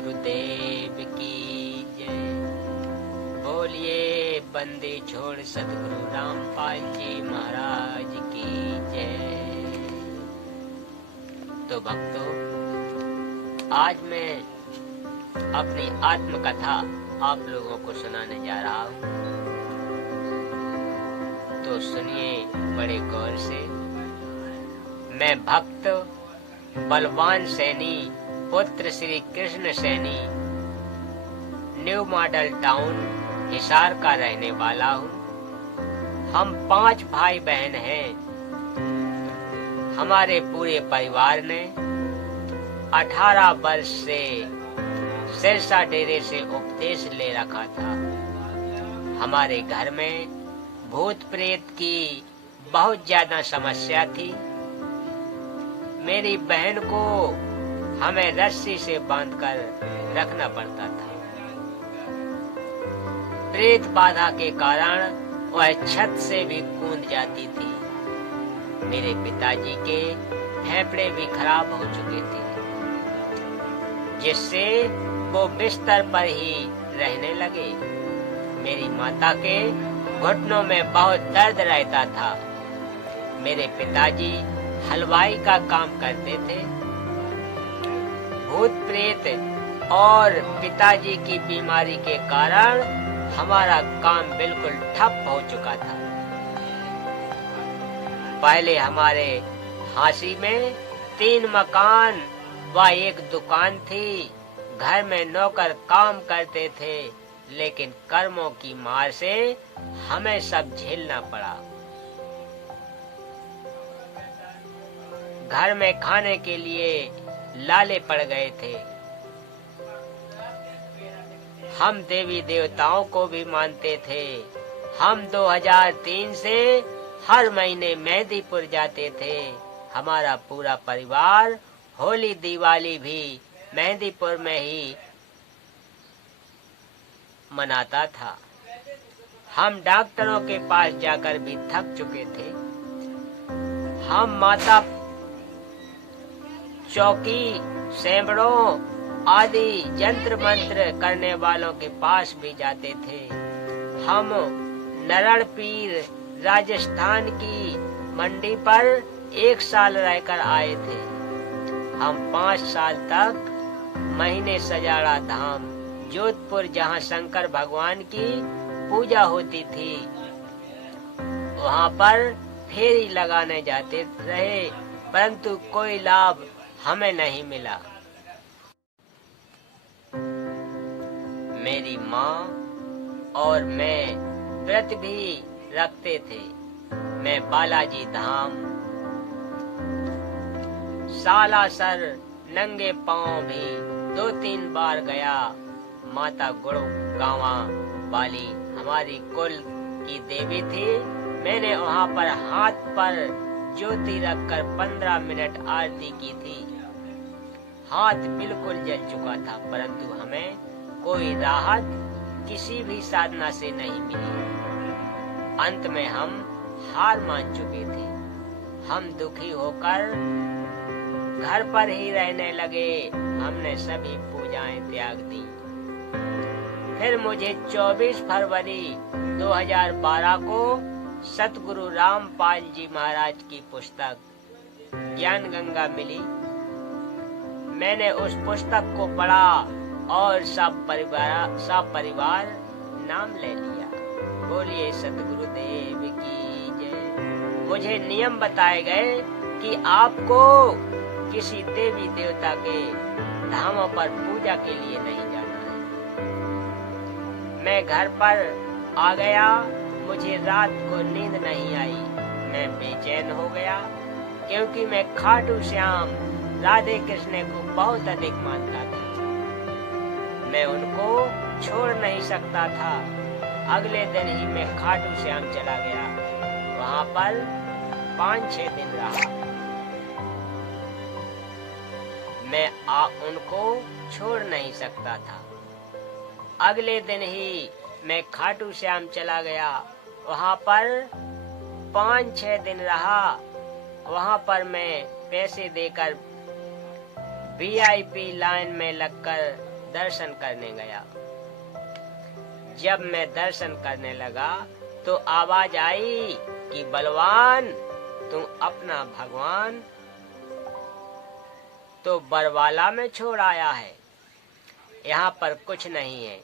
सतगुरुदेव की जय। बोलिए बंदी छोड़ सतगुरु रामपाल जी महाराज की जय। तो भक्तों, आज मैं अपनी आत्मकथा आप लोगों को सुनाने जा रहा हूँ, तो सुनिए बड़े गौर से। मैं भक्त बलवान सैनी पुत्र Shri Krishna Saini new model town Hisar का रहने वाला हूँ। हम 5 भाई बहन हैं। हमारे पूरे परिवार ने 18 वर्ष से सिरसा डेरे से उपदेश ले रखा था। हमारे घर में भूत प्रेत की बहुत ज्यादा समस्या थी। मेरी बहन को हमें रस्सी से बांधकर रखना पड़ता था। प्रेत बाधा के कारण वह छत से भी कूद जाती थी। मेरे पिताजी के फेफड़े भी खराब हो चुके थे, जिससे वो बिस्तर पर ही रहने लगे। मेरी माता के घुटनों में बहुत दर्द रहता था। मेरे पिताजी हलवाई का काम करते थे। भूत प्रेत और पिताजी की बीमारी के कारण हमारा काम बिल्कुल ठप हो चुका था। पहले हमारे हांसी में 3 मकान व 1 दुकान थी। घर में नौकर काम करते थे, लेकिन कर्मों की मार से हमें सब झेलना पड़ा। घर में खाने के लिए लाले पड़ गए थे। हम देवी देवताओं को भी मानते थे। हम 2003 से हर महीने मेहंदीपुर जाते थे। हमारा पूरा परिवार होली दिवाली भी मेहंदीपुर में ही मनाता था। हम डॉक्टरों के पास जाकर भी थक चुके थे। हम माता चौकी, सेंबड़ों आदि जंत्र मंत्र करने वालों के पास भी जाते थे। हम नरण पीर राजस्थान की मंडी पर 1 साल रहकर आए थे। हम 5 साल तक महीने सजाड़ा धाम जोधपुर, जहाँ शंकर भगवान की पूजा होती थी, वहाँ पर फेरी लगाने जाते रहे, परंतु कोई लाभ हमें नहीं मिला। मेरी माँ और मैं व्रत भी रखते थे। मैं बालाजी धाम, सालासर नंगे पांव भी 2-3 बार गया। माता गुरु गावा वाली हमारी कुल की देवी थी। मैंने वहाँ पर हाथ पर ज्योति रखकर 15 मिनट आरती की थी। हाथ बिल्कुल जल चुका था, परंतु हमें कोई राहत किसी भी साधना से नहीं मिली। अंत में हम हार मान चुके थे। हम दुखी होकर घर पर ही रहने लगे। हमने सभी पूजाएं त्याग दी। फिर मुझे 24 फरवरी 2012 को सतगुरु रामपाल जी महाराज की पुस्तक ज्ञान गंगा मिली। मैंने उस पुस्तक को पढ़ा और सब परिवार नाम ले लिया। बोलिए सतगुरुदेव की जय। मुझे नियम बताए गए कि आपको किसी देवी देवता के धामों पर पूजा के लिए नहीं जाना है। मैं घर पर आ गया। मुझे रात को नींद नहीं आई। मैं बेचैन हो गया, क्योंकि मैं खाटू श्याम राधे कृष्ण को बहुत अधिक मानता था। मैं उनको छोड़ नहीं सकता था। अगले दिन ही मैं खाटू श्याम चला गया। वहाँ पर 5-6 दिन रहा। मैं उनको छोड़ नहीं सकता था। अगले दिन ही मैं खाटू श्याम चला गया। वहाँ पर 5-6 दिन रहा। वहाँ पर मैं पैसे देकर VIP लाइन में लगकर दर्शन करने गया। जब मैं दर्शन करने लगा तो आवाज आई कि बलवान, तुम अपना भगवान तो बरवाला में छोड़ आया है, यहाँ पर कुछ नहीं है।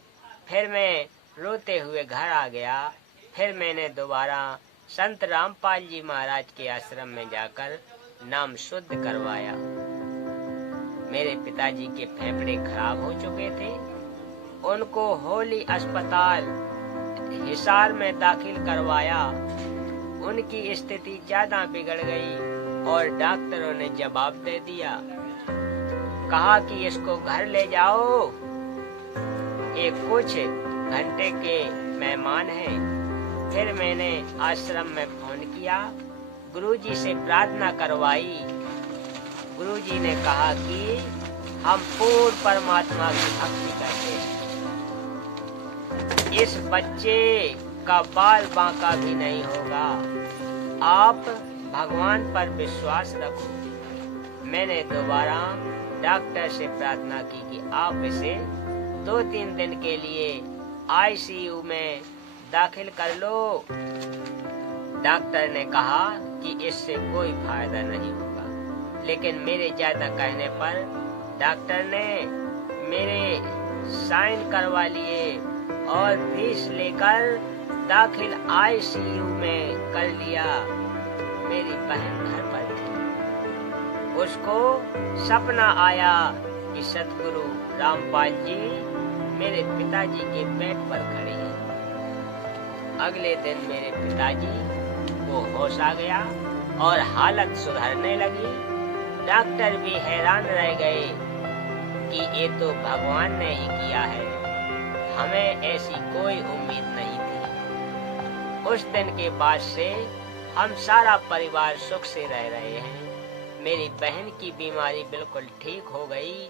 फिर मैं रोते हुए घर आ गया। फिर मैंने दोबारा संत रामपाल जी महाराज के आश्रम में जाकर नाम शुद्ध करवाया। मेरे पिताजी के फेफड़े खराब हो चुके थे। उनको होली अस्पताल हिसार में दाखिल करवाया। उनकी स्थिति ज्यादा बिगड़ गई और डॉक्टरों ने जवाब दे दिया, कहा कि इसको घर ले जाओ, ये कुछ घंटे के मेहमान हैं। फिर मैंने आश्रम में फोन किया, गुरुजी से प्रार्थना करवाई। गुरुजी ने कहा कि हम पूर्ण परमात्मा की भक्ति करते हैं, इस बच्चे का बाल बांका भी नहीं होगा, आप भगवान पर विश्वास रखो। मैंने दोबारा डॉक्टर से प्रार्थना की कि आप इसे 2-3 दिन के लिए आईसीयू में दाखिल कर लो। डॉक्टर ने कहा कि इससे कोई फायदा नहीं होगा, लेकिन मेरे ज्यादा कहने पर डॉक्टर ने मेरे साइन करवा लिए और फीस लेकर दाखिल आईसीयू में कर लिया। मेरी बहन घर पर थी। उसको सपना आया कि सतगुरु रामपाल जी मेरे पिताजी के बेड पर खड़े हैं। अगले दिन मेरे पिताजी को होश आ गया और हालत सुधरने लगी। डॉक्टर भी हैरान रह गए कि ये तो भगवान ने ही किया है, हमें ऐसी कोई उम्मीद नहीं थी। उस दिन के बाद से हम सारा परिवार सुख से रह रहे हैं। मेरी बहन की बीमारी बिल्कुल ठीक हो गई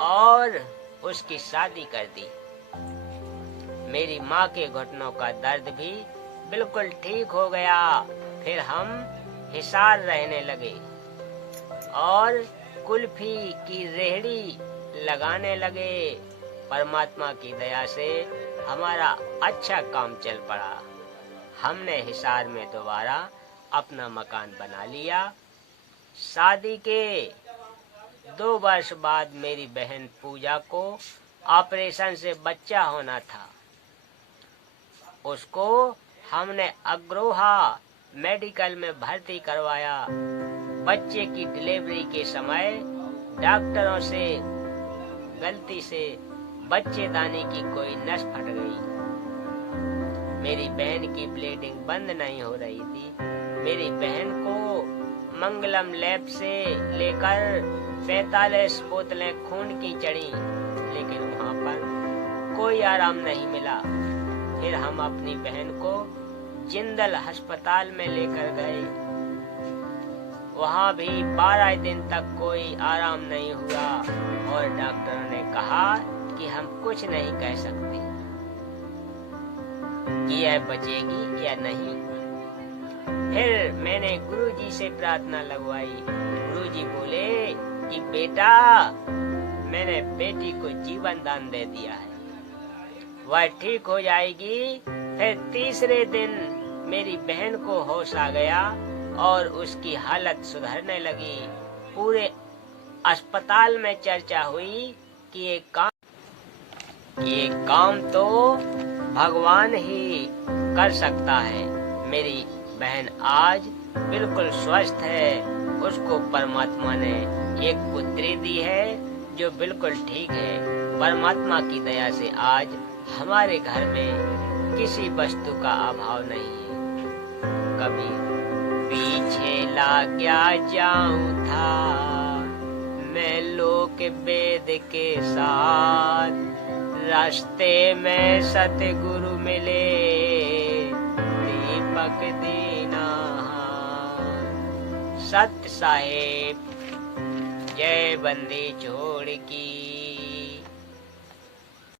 और उसकी शादी कर दी। मेरी माँ के घुटनों का दर्द भी बिल्कुल ठीक हो गया। फिर हम हिसार रहने लगे और कुल्फी की रेहड़ी लगाने लगे। परमात्मा की दया से हमारा अच्छा काम चल पड़ा। हमने हिसार में दोबारा अपना मकान बना लिया। शादी के 2 वर्ष बाद मेरी बहन पूजा को ऑपरेशन से बच्चा होना था। उसको हमने अग्रोहा मेडिकल में भर्ती करवाया। बच्चे की डिलीवरी के समय डॉक्टरों से गलती से बच्चेदानी की कोई नस फट गई। मेरी बहन की ब्लीडिंग बंद नहीं हो रही थी। मेरी बहन को मंगलम लैब से लेकर 45 बोतलें खून की चढ़ी, लेकिन वहाँ पर कोई आराम नहीं मिला। फिर हम अपनी बहन को जिंदल अस्पताल में लेकर गए। वहाँ भी 12 दिन तक कोई आराम नहीं हुआ और डॉक्टरों ने कहा कि हम कुछ नहीं कह सकते कि यह बचेगी या नहीं। फिर मैंने गुरुजी से प्रार्थना लगवाई। गुरुजी बोले कि बेटा, मैंने बेटी को जीवन दान दे दिया है, वह ठीक हो जाएगी। फिर तीसरे दिन मेरी बहन को होश आ गया और उसकी हालत सुधरने लगी। पूरे अस्पताल में चर्चा हुई कि ये काम तो भगवान ही कर सकता है। मेरी बहन आज बिल्कुल स्वस्थ है। उसको परमात्मा ने एक पुत्री दी है जो बिल्कुल ठीक है। परमात्मा की दया से आज हमारे घर में किसी वस्तु का अभाव नहीं है। कभी पीछे लागया जाऊं था मैं लोक वेद के साथ, रास्ते में सतगुरु मिले दीपक दीना। सत साहेब जय बंदी छोड़ की।